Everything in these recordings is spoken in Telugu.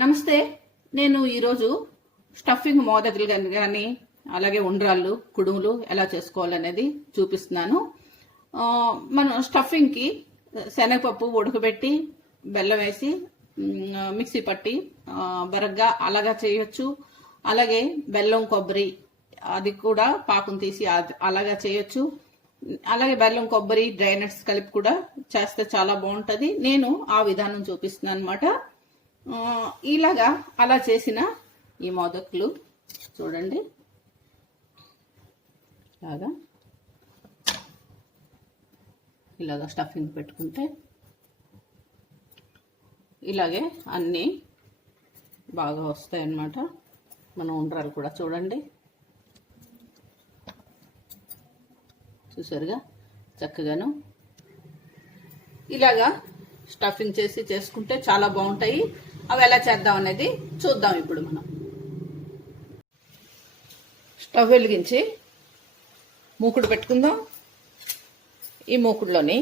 నమస్తే. నేను ఈరోజు స్టఫింగ్ మోదకులు కానీ అలాగే ఉండ్రాళ్ళు కుడుములు ఎలా చేసుకోవాలనేది చూపిస్తున్నాను. మనం స్టఫింగ్కి శనగపప్పు ఉడకబెట్టి బెల్లం వేసి మిక్సీ పట్టి బరగ్గా అలాగా చేయొచ్చు. అలాగే బెల్లం కొబ్బరి అది కూడా పాకం తీసి అలాగా చేయొచ్చు. అలాగే బెల్లం కొబ్బరి డ్రై నట్స్ కలిపి కూడా చేస్తే చాలా బాగుంటుంది. నేను ఆ విధానం చూపిస్తున్నాను అనమాట. ఇలాగా అలా చేసిన ఈ మోదకులు చూడండి. ఇలాగా స్టఫింగ్ పెట్టుకుంటే ఇలాగే అన్నీ బాగా వస్తాయి అన్నమాట. మన ఉండ్రాలు కూడా చూడండి, చూసారుగా చక్కగాను. ఇలాగా స్టఫింగ్ చేసి చేసుకుంటే చాలా బాగుంటాయి. అవి ఎలా చేద్దాం అనేది చూద్దాం. ఇప్పుడు మనం స్టవ్ వెలిగించి మూకుడు పెట్టుకుందాం. ఈ మూకుడులోని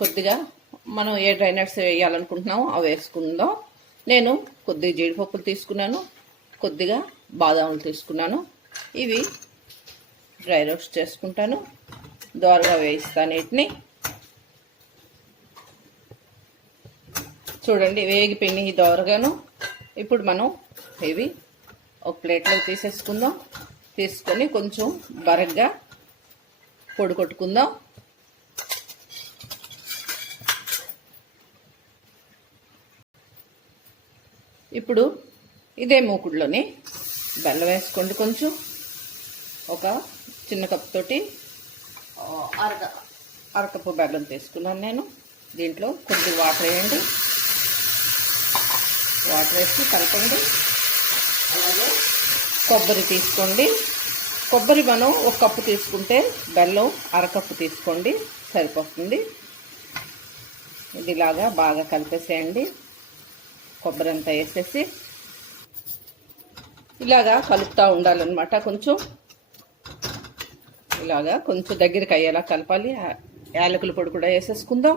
కొద్దిగా మనం ఏ డ్రై నట్స్ వేయాలనుకుంటున్నామో అవి వేసుకుందాం. నేను కొద్దిగా జీడిపప్పులు తీసుకున్నాను, కొద్దిగా బాదాములు తీసుకున్నాను. ఇవి డ్రై రోస్ట్ చేసుకుంటాను, దోరగా వేయిస్తాను వీటిని. చూడండి వేగిపోయినాయి దోరగాను. ఇప్పుడు మనం ఇవి ఒక ప్లేట్లో తీసేసుకుందాం. తీసుకొని కొంచెం బరగ్గా పొడి కొట్టుకుందాం. ఇప్పుడు ఇదే మూకుడులోని బెల్లం వేసుకోండి. కొంచెం ఒక చిన్న కప్పు తోటి అరకప్పు బెల్లం తీసుకున్నాను నేను. దీంట్లో కొద్దిగా వాటర్ వేయండి. వాటర్ వేసి కలపండి. అలాగే కొబ్బరి తీసుకోండి. కొబ్బరి మనం ఒక కప్పు తీసుకుంటే బెల్లం అరకప్పు తీసుకోండి, సరిపోతుంది. ఇదిలాగా బాగా కలిపేసేయండి. కొబ్బరి అంతా వేసేసి ఇలాగా కలుపుతూ ఉండాలన్నమాట. కొంచెం ఇలాగా కొంచెం దగ్గరికి అయ్యేలా కలపాలి. యాలకుల పొడి కూడా వేసేసుకుందాం.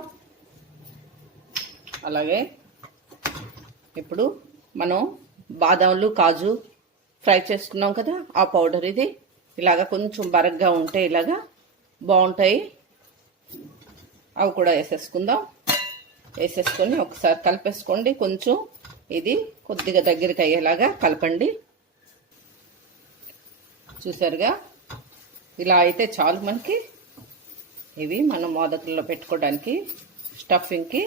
అలాగే ఇప్పుడు మనం బాదాంలు కాజు ఫ్రై చేసుకున్నాం కదా, ఆ పౌడర్ ఇది. ఇలాగా కొంచెం బరగ్గా ఉంటే ఇలాగా బాగుంటాయి. అవి కూడా వేసేసుకుందాం. వేసేసుకొని ఒకసారి కలిపేసుకోండి. కొంచెం ఇది కొద్దిగా దగ్గరికి అయ్యేలాగా కలపండి. చూసారుగా, ఇలా అయితే చాలు మనకి. ఇవి మనం మోదకుల్లో పెట్టుకోవడానికి స్టఫింగ్కి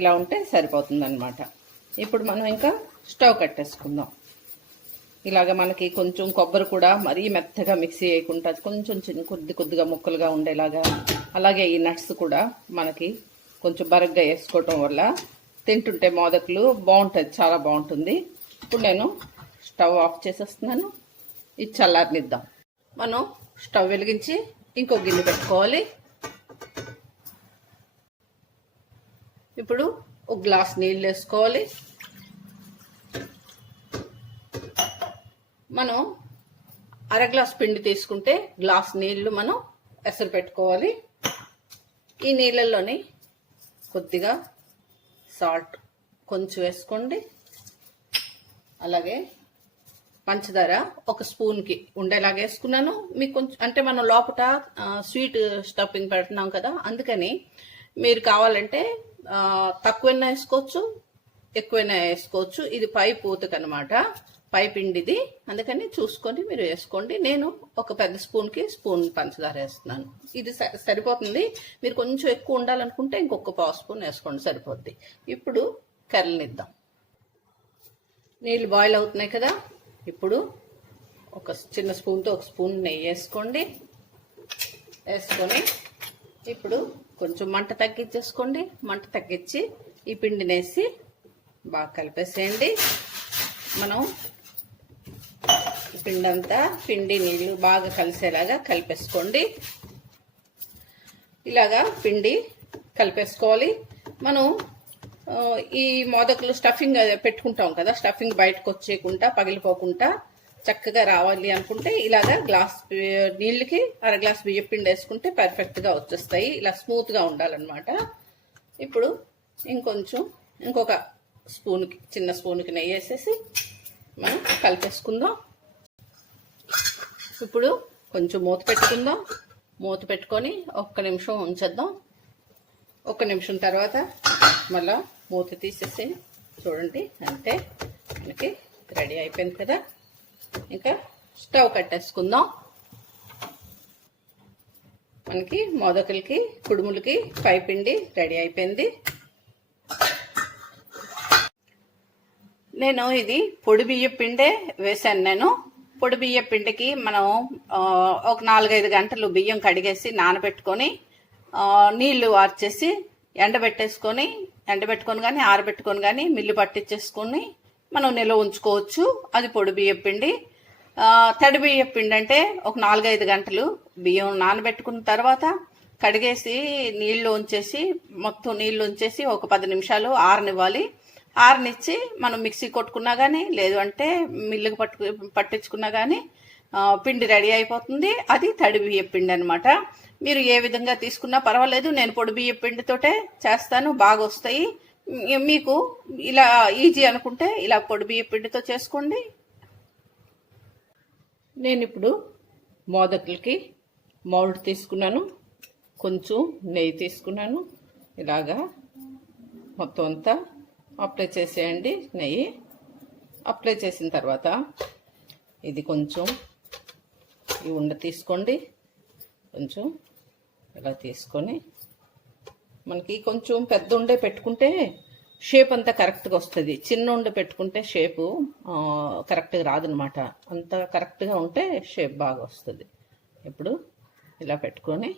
ఇలా ఉంటే సరిపోతుంది అన్నమాట. ఇప్పుడు మనం ఇంకా స్టవ్ కట్టేసుకుందాం. ఇలాగ మనకి కొంచెం కొబ్బరి కూడా మరీ మెత్తగా మిక్సీ వేయకుండా కొంచెం కొద్దిగా ముక్కలుగా ఉండేలాగా, అలాగే ఈ నట్స్ కూడా మనకి కొంచెం బరగ్గా వేసుకోవటం వల్ల తింటుంటే మోదకులు బాగుంటుంది, చాలా బాగుంటుంది. ఇప్పుడు నేను స్టవ్ ఆఫ్ చేసేస్తున్నాను. ఇది చల్లారనిద్దాం. మనం స్టవ్ వెలిగించి ఇంకో గిన్నె పెట్టుకోవాలి. ఇప్పుడు ఒక గ్లాస్ నీళ్ళు వేసుకోవాలి. మనం అర గ్లాస్ పిండి తీసుకుంటే గ్లాస్ నీళ్లు మనం ఎసరు పెట్టుకోవాలి. ఈ నీళ్ళల్లోని కొద్దిగా సాల్ట్ కొంచెం వేసుకోండి. అలాగే పంచదార ఒక స్పూన్కి ఉండేలాగా వేసుకున్నాను. మీకు కొంచెం అంటే మనం లోపల స్వీట్ స్టఫింగ్ పెడుతున్నాం కదా, అందుకని మీరు కావాలంటే తక్కువైనా వేసుకోవచ్చు, ఎక్కువైనా వేసుకోవచ్చు. ఇది పై పూతకు అనమాట, పై పిండిది, అందుకని చూసుకొని మీరు వేసుకోండి. నేను ఒక పెద్ద స్పూన్కి స్పూన్ పంచదార వేస్తున్నాను. ఇది సరిపోతుంది. మీరు కొంచెం ఎక్కువ ఉండాలనుకుంటే ఇంకొక పావు స్పూన్ వేసుకోండి, సరిపోద్ది. ఇప్పుడు కర్రనిద్దాం. నీళ్ళు బాయిల్ అవుతున్నాయి కదా, ఇప్పుడు ఒక చిన్న స్పూన్తో ఒక స్పూన్ నెయ్యి వేసుకోండి. వేసుకొని ఇప్పుడు కొంచెం మంట తగ్గించేసుకోండి. మంట తగ్గించి ఈ పిండిని వేసి బాగా కలిపేసేయండి. మనం పిండి అంతా పిండి నీళ్ళు బాగా కలిసేలాగా కలిపేసుకోండి. ఇలాగా పిండి కలిపేసుకోవాలి. మనం ఈ మోదకులు స్టఫింగ్ పెట్టుకుంటాం కదా, స్టఫింగ్ బయటకు వచ్చేయకుండా పగిలిపోకుండా చక్కగా రావాలి అనుకుంటే ఇలాగా గ్లాస్ నీళ్ళకి అర గ్లాస్ బియ్యం పిండి వేసుకుంటే పర్ఫెక్ట్గా వచ్చేస్తాయి. ఇలా స్మూత్గా ఉండాలన్నమాట. ఇప్పుడు ఇంకొక స్పూన్కి, చిన్న స్పూన్కి నెయ్యి వేసేసి మనం కలిపేసుకుందాం. ఇప్పుడు కొంచెం మూత పెట్టుకుందాం. మూత పెట్టుకొని 1 నిమిషం ఉంచేద్దాం. 1 నిమిషం తర్వాత మళ్ళా మూత తీసేసి చూడండి, అంటే మనకి రెడీ అయిపోయింది కదా. ఇంకా స్టవ్ కట్టేసుకుందాం. మనకి మోదకులకి, కుడుములకి పైపిండి రెడీ అయిపోయింది. నేను ఇది పొడి బియ్య పిండే వేసాను. నేను పొడి బియ్య పిండికి మనం ఒక 4-5 గంటలు బియ్యం కడిగేసి నానబెట్టుకొని నీళ్లు వార్చేసి ఎండబెట్టుకొని కానీ ఆరబెట్టుకొని కానీ మిల్లు పట్టించేసుకొని మనం నిల్వ ఉంచుకోవచ్చు. అది పొడి బియ్య పిండి. తడి బియ్య పిండి అంటే ఒక 4-5 గంటలు బియ్యం నానబెట్టుకున్న తర్వాత కడిగేసి మొత్తం నీళ్లు ఉంచేసి ఒక 10 నిమిషాలు ఆరనివ్వాలి. ఆరనిచ్చి మనం మిక్సీ కొట్టుకున్నా కానీ, లేదు అంటే మిల్లుకి పట్టించుకున్నా కానీ పిండి రెడీ అయిపోతుంది. అది తడి బియ్య పిండి అనమాట. మీరు ఏ విధంగా తీసుకున్నా పర్వాలేదు. నేను పొడి బియ్య పిండితోటే చేస్తాను, బాగా వస్తాయి. మీకు ఇలా ఈజీ అనుకుంటే ఇలా పొడి బియ్య పిండితో చేసుకోండి. నేను ఇప్పుడు మోదకులకి మౌల్డ్ తీసుకున్నాను, కొంచెం నెయ్యి తీసుకున్నాను. ఇలాగా మొత్తం అంతా అప్లై చేసేయండి. నెయ్యి అప్లై చేసిన తర్వాత ఇది కొంచెం ఈ ఉండ తీసుకోండి. కొంచెం ఇలా తీసుకొని మనకి కొంచెం పెద్ద ఉండే పెట్టుకుంటే షేప్ అంతా కరెక్ట్గా వస్తుంది. చిన్న ఉండే పెట్టుకుంటే షేపు కరెక్ట్గా రాదనమాట. అంత కరెక్ట్గా ఉంటే షేప్ బాగా వస్తుంది. ఇప్పుడు ఇలా పెట్టుకొని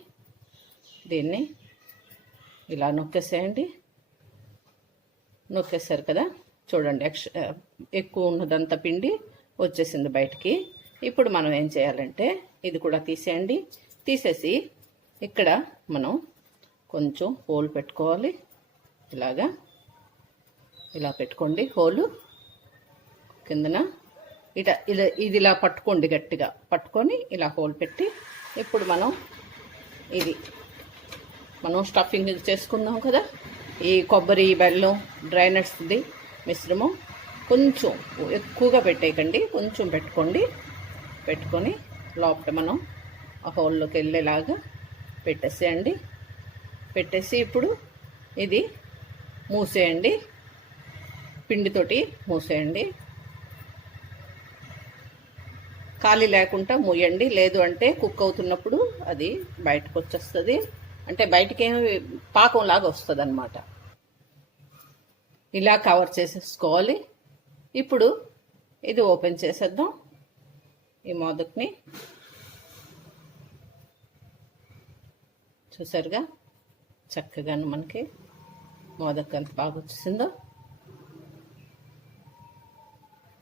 దీన్ని ఇలా నొక్కేసేయండి. నొక్కేసారు కదా, చూడండి ఎక్కువ ఉన్నదంతా పిండి వచ్చేసింది బయటికి. ఇప్పుడు మనం ఏం చేయాలంటే ఇది కూడా తీసేయండి. తీసేసి ఇక్కడ మనం కొంచెం హోల్ పెట్టుకోవాలి. ఇలా పెట్టుకోండి హోలు కిందన. ఇది ఇలా పట్టుకోండి, గట్టిగా పట్టుకొని ఇలా హోల్ పెట్టి ఇప్పుడు మనం స్టఫింగ్ చేసుకుందాం కదా. ఈ కొబ్బరి, బెల్లం, డ్రై నట్స్ది మిశ్రమం కొంచెం ఎక్కువగా పెట్టేయకండి, కొంచెం పెట్టుకొని లోపల మనం ఆ హోల్లోకి వెళ్ళేలాగా పెట్టేసేయండి. పెట్టేసి ఇప్పుడు ఇది మూసేయండి, పిండితోటి మూసేయండి. ఖాళీ లేకుండా మూయండి, లేదు అంటే కుక్ అవుతున్నప్పుడు అది బయటకు వచ్చేస్తుంది. అంటే బయటకేమి పాకంలాగా వస్తుంది అన్నమాట. ఇలా కవర్ చేసేసుకోవాలి. ఇప్పుడు ఇది ఓపెన్ చేసేద్దాం. ఈ మోదక్ని చూసారుగా, చక్కగాను మనకి మోదక్ ఎంత బాగా వచ్చేసిందో.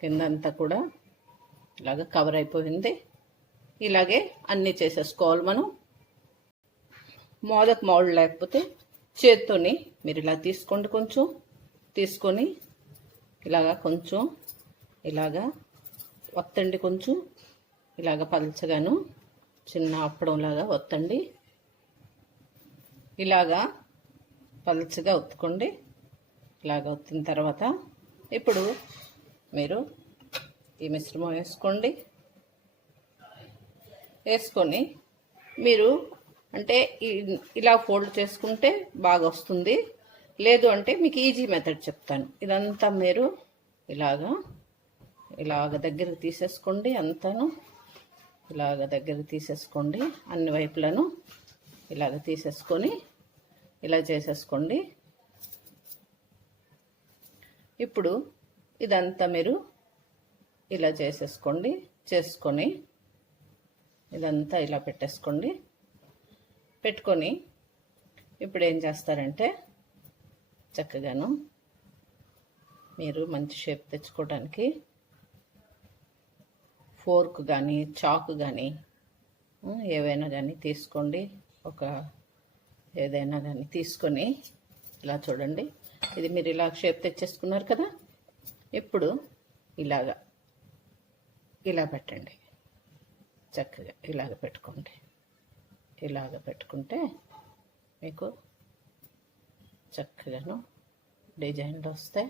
కిందంతా కూడా ఇలాగ కవర్ అయిపోయింది. ఇలాగే అన్నీ చేసేసుకోవాలి మనం. మోదక్ మౌల్డ్ లేకపోతే చేత్తోని మీరు ఇలా తీసుకోండి, కొంచెం తీసుకొని కొంచెం వత్తండి. కొంచెం పలచగాను చిన్న అప్పడంలాగా వత్తండి. పలచగా ఒత్తుకోండి. ఒత్తిన తర్వాత ఇప్పుడు మీరు ఈ మిశ్రమం వేసుకొని మీరు అంటే ఇలా ఫోల్డ్ చేసుకుంటే బాగా వస్తుంది. లేదు అంటే మీకు ఈజీ మెథడ్ చెప్తాను. ఇదంతా మీరు ఇలాగ దగ్గరకు తీసేసుకోండి. అంతాను దగ్గరకు తీసేసుకోండి. అన్ని వైపులను తీసేసుకొని ఇలా చేసేసుకోండి. ఇప్పుడు ఇదంతా మీరు ఇలా చేసుకొని ఇదంతా ఇలా పెట్టేసుకోండి. పెట్టుకొని ఇప్పుడు ఏం చేస్తారంటే చక్కగాను మీరు మంచి షేప్ తెచ్చుకోవడానికి ఫోర్క్ కానీ చాకు కానీ ఏవైనా కానీ తీసుకోండి. ఏదైనా కానీ తీసుకొని ఇలా చూడండి. ఇది మీరు ఇలా షేప్ తెచ్చేసుకున్నారు కదా. ఇప్పుడు ఇలా పెట్టండి. చక్కగా పెట్టుకోండి. పెట్టుకుంటే మీకు చక్కగాను డిజైన్లు వస్తాయి.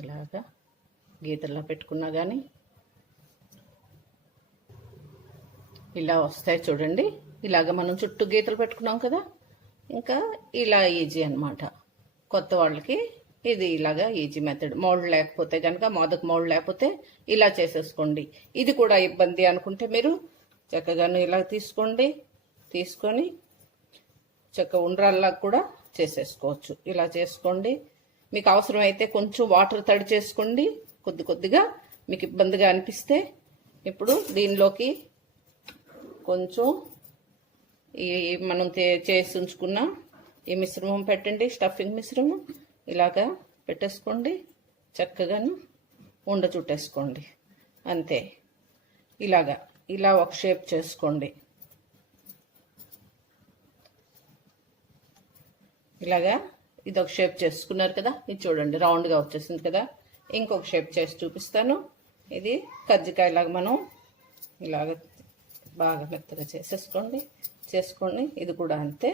ఇలాగా గీతల్లో పెట్టుకున్నా కానీ ఇలా వస్తాయి చూడండి. ఇలాగ మనం చుట్టూ గీతలు పెట్టుకున్నాం కదా, ఇంకా ఇలా ఈజీ అన్నమాట. కొత్త వాళ్ళకి ఇది ఇలాగా ఈజీ మెథడ్. మోల్డ్ లేకపోతే కనుక, మోదక్ మోల్డ్ లేకపోతే ఇలా చేసేసుకోండి. ఇది కూడా ఇబ్బంది అనుకుంటే మీరు చక్కగాను ఇలా తీసుకొని చక్క ఉండ్రాల్లా కూడా చేసేసుకోవచ్చు. ఇలా చేసుకోండి. మీకు అవసరమైతే కొంచెం వాటర్ తడి చేసుకోండి కొద్దిగా, మీకు ఇబ్బందిగా అనిపిస్తే. ఇప్పుడు దీనిలోకి కొంచెం ఈ మనం చేసి ఉంచుకున్న ఈ మిశ్రమం పెట్టండి, స్టఫింగ్ మిశ్రమం ఇలాగా పెట్టేసుకోండి. చక్కగాను ఉండ చుట్టేసుకోండి అంతే. ఇలా ఒక షేప్ చేసుకోండి. ఇలాగా ఇది ఒక షేప్ చేసుకున్నారు కదా, ఇది చూడండి రౌండ్గా వచ్చేసింది కదా. ఇంకొక షేప్ చేసి చూపిస్తాను. ఇది కజ్జికాయలాగా మనం ఇలాగ బాగా మెత్తగా చేసుకోండి. ఇది కూడా అంతే,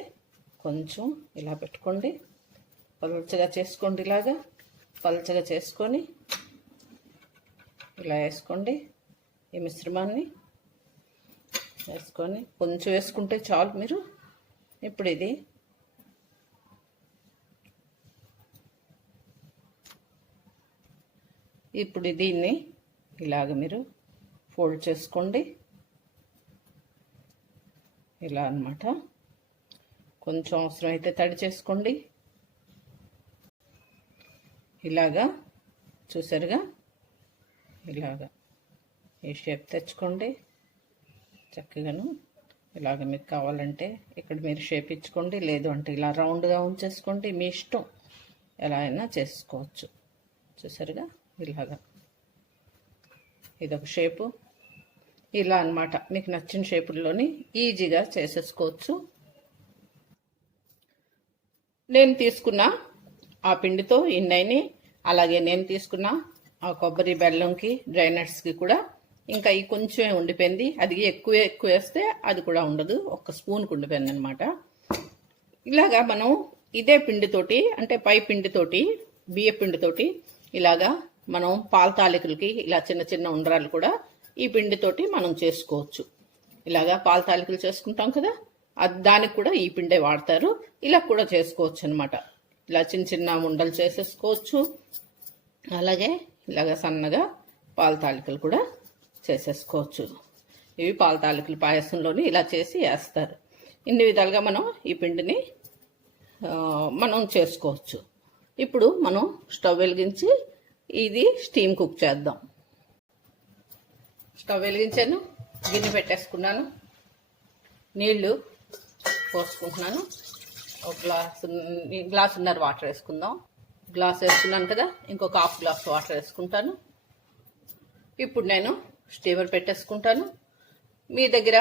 కొంచెం ఇలా పెట్టుకోండి, పలుచగా చేసుకోండి. ఇలాగా పలుచగా చేసుకొని ఇలా వేసుకోండి. ఈ మిశ్రమాన్ని వేసుకొని కొంచెం వేసుకుంటే చాలు మీరు. ఇప్పుడు దీన్ని ఇలాగ మీరు ఫోల్డ్ చేసుకోండి. ఇలా అన్నమాట. కొంచెం అవసరమైతే తడి చేసుకోండి. ఇలాగా చూసారుగా, ఇలాగా ఈ షేప్ తెచ్చుకోండి. చక్కగాను ఇలాగ మీకు కావాలంటే ఇక్కడ మీరు షేప్ ఇచ్చుకోండి, లేదు అంటే ఇలా రౌండ్గా ఉంచేసుకోండి. మీ ఇష్టం, ఎలా అయినా చేసుకోవచ్చు. చూసారుగా, ఇలాగా ఇదొక షేపు. ఇలా అన్నమాట. మీకు నచ్చిన షేపుల్లోని ఈజీగా చేసేసుకోవచ్చు. నేను తీసుకున్న ఆ పిండితో ఇన్నైని, అలాగే నేను తీసుకున్న ఆ కొబ్బరి బెల్లంకి డ్రై నట్స్కి కూడా ఇంకా ఈ కొంచెం ఉండిపోయింది. అది ఎక్కువ వేస్తే అది కూడా ఉండదు, ఒక స్పూన్కి ఉండిపోయింది అనమాట. ఇలాగా మనం ఇదే పిండితోటి, అంటే పై పిండితోటి, బియ్య పిండితోటి ఇలాగా మనం పాల తాలికలకి ఇలా చిన్న చిన్న ఉండ్రాలు కూడా ఈ పిండితోటి మనం చేసుకోవచ్చు. ఇలాగా పాల తాలికలు చేసుకుంటాం కదా, దానికి కూడా ఈ పిండే వాడతారు. ఇలా కూడా చేసుకోవచ్చు అనమాట. ఇలా చిన్న చిన్న ఉండలు చేసేసుకోవచ్చు. అలాగే ఇలాగా సన్నగా పాల తాలికలు కూడా చేసేసుకోవచ్చు. ఇవి పాల తాలికలు పాయసంలోని ఇలా చేసి వేస్తారు. ఇన్ని విధాలుగా మనం ఈ పిండిని మనం చేసుకోవచ్చు. ఇప్పుడు మనం స్టవ్ వెలిగించి ఇది స్టీమ్ కుక్ చేద్దాం. స్టవ్ వెలిగించాను, గిన్నె పెట్టేసుకున్నాను, నీళ్లు పోసుకుంటున్నాను. ఒక గ్లాసున్నర వాటర్ వేసుకుందాం. గ్లాస్ వేసుకున్నాను కదా, ఇంకొక హాఫ్ గ్లాస్ వాటర్ వేసుకుంటాను. ఇప్పుడు నేను స్టీమర్ పెట్టేసుకుంటాను. మీ దగ్గర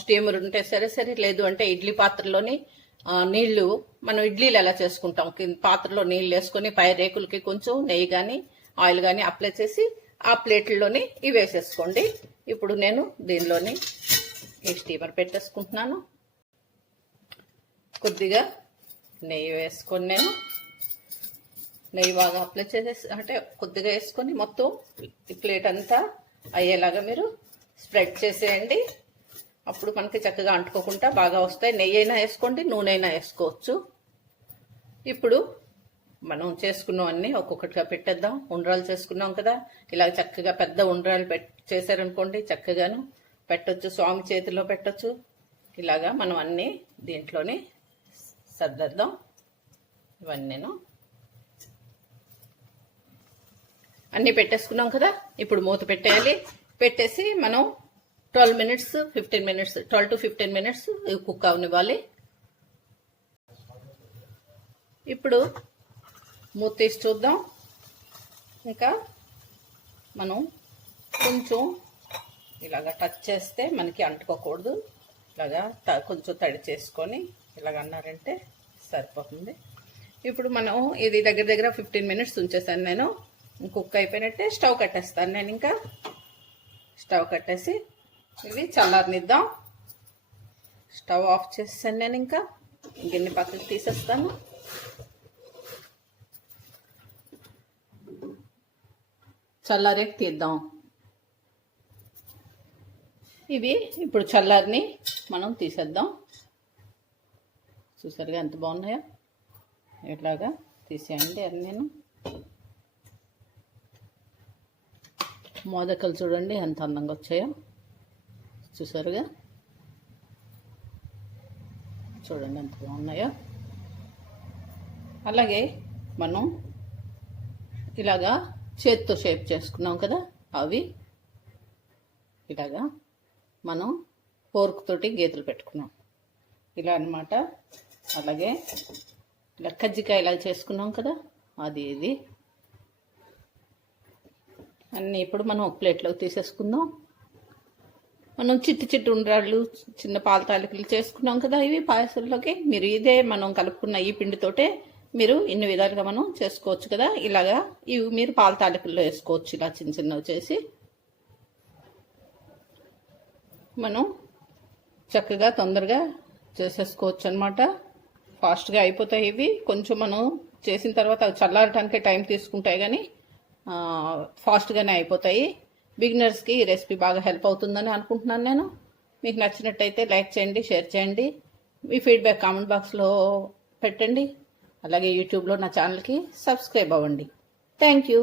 స్టీమర్ ఉంటే సరే, లేదు అంటే ఇడ్లీ పాత్రలోని నీళ్లు, మనం ఇడ్లీలు ఎలా చేసుకుంటాం, పాత్రలో నీళ్ళు వేసుకొని పై రేకులకి కొంచెం నెయ్యి కానీ ఆయిల్ కానీ అప్లై చేసి ఆ ప్లేట్లలోని ఇవి వేసేసుకోండి. ఇప్పుడు నేను దీనిలోని ఈ స్టీమర్ పెట్టేసుకుంటున్నాను. కొద్దిగా నెయ్యి వేసుకొని నేను నెయ్యి బాగా అప్లై చేసేసి, అంటే కొద్దిగా వేసుకొని మొత్తం ఈ ప్లేట్ అంతా అయ్యేలాగా మీరు స్ప్రెడ్ చేసేయండి. అప్పుడు మనకి చక్కగా అంటుకోకుండా బాగా వస్తాయి. నెయ్యి అయినా వేసుకోండి, నూనె అయినా వేసుకోవచ్చు. ఇప్పుడు మనం చేసుకున్నవన్నీ ఒక్కొక్కటిగా పెట్టేద్దాం. ఉండ్రాలు చేసుకున్నాం కదా, ఇలా చక్కగా పెద్ద ఉండ్రాలు చేశారనుకోండి, చక్కగాను పెట్టొచ్చు, స్వామి చేతిలో పెట్టొచ్చు. ఇలాగా మనం అన్నీ దీంట్లోనే సర్దేద్దాం. ఇవన్నీ అన్నీ పెట్టేసుకున్నాం కదా, ఇప్పుడు మూత పెట్టేయాలి. పెట్టేసి మనం 12 to 15 మినిట్స్ కుక్ అవనివ్వాలి. ఇప్పుడు మూత తీసి చూద్దాం. ఇంకా మనం కొంచెం ఇలాగా టచ్ చేస్తే మనకి అంటుకోకూడదు. ఇలాగా కొంచెం తడి చేసుకొని ఇలాగ అన్నారంటే సరిపోతుంది. ఇప్పుడు మనం ఇది దగ్గర 15 మినిట్స్ ఉంచేసాను నేను. కుక్ అయిపోయినట్టే స్టవ్ కట్టేస్తాను నేను. ఇంకా స్టవ్ కట్టేసి ఇవి చల్లారనిద్దాం. స్టవ్ ఆఫ్ చేస్తాను నేను. ఇంకా గిన్నె పక్కకి తీసేస్తాను. చల్లారేకి తీద్దాం. ఇవి ఇప్పుడు చల్లారిని మనం తీసేద్దాం. చూసారుగా ఎంత బాగున్నాయో, ఇట్లాగా తీసేయండి. అది నేను మోదకలు చూడండి ఎంత అందంగా వచ్చాయో, చూసారుగా, చూడండి ఎంత బాగున్నాయో. అలాగే మనం ఇలాగా చేత్తో షేప్ చేసుకున్నాం కదా, అవి ఇలాగా మనం ఫోర్క్ తోటి గీతలు పెట్టుకున్నాం ఇలా అన్నమాట. అలాగే ఇలా కజ్జికాయ ఇలా చేసుకున్నాం కదా, అది ఇది అన్నీ ఇప్పుడు మనం ఒక ప్లేట్లోకి తీసేసుకుందాం. మనం చిట్టి ఉండ్రాళ్ళు, చిన్న పాల తాలికలు చేసుకున్నాం కదా, ఇవి పాయసంలోకి. మీరు ఇదే మనం కలుపుకున్న ఈ పిండితోటే మీరు ఇన్ని విధాలుగా మనం చేసుకోవచ్చు కదా. ఇలాగా ఇవి మీరు పాల తాలికల్లో వేసుకోవచ్చు. ఇలా చిన్నవి చేసి మనం చక్కగా తొందరగా చేసేసుకోవచ్చు అనమాట. ఫాస్ట్గా అయిపోతాయి ఇవి. కొంచెం మనం చేసిన తర్వాత అవి చల్లారటానికి టైం తీసుకుంటాయి, కానీ ఫాస్ట్గానే అయిపోతాయి. బిగినర్స్కి ఈ రెసిపీ బాగా హెల్ప్ అవుతుందని అనుకుంటున్నాను నేను. మీకు నచ్చినట్టయితే లైక్ చేయండి, షేర్ చేయండి, మీ ఫీడ్బ్యాక్ కామెంట్ బాక్స్లో పెట్టండి. అలాగే యూట్యూబ్లో నా ఛానల్కి సబ్స్క్రైబ్ అవ్వండి. Thank you.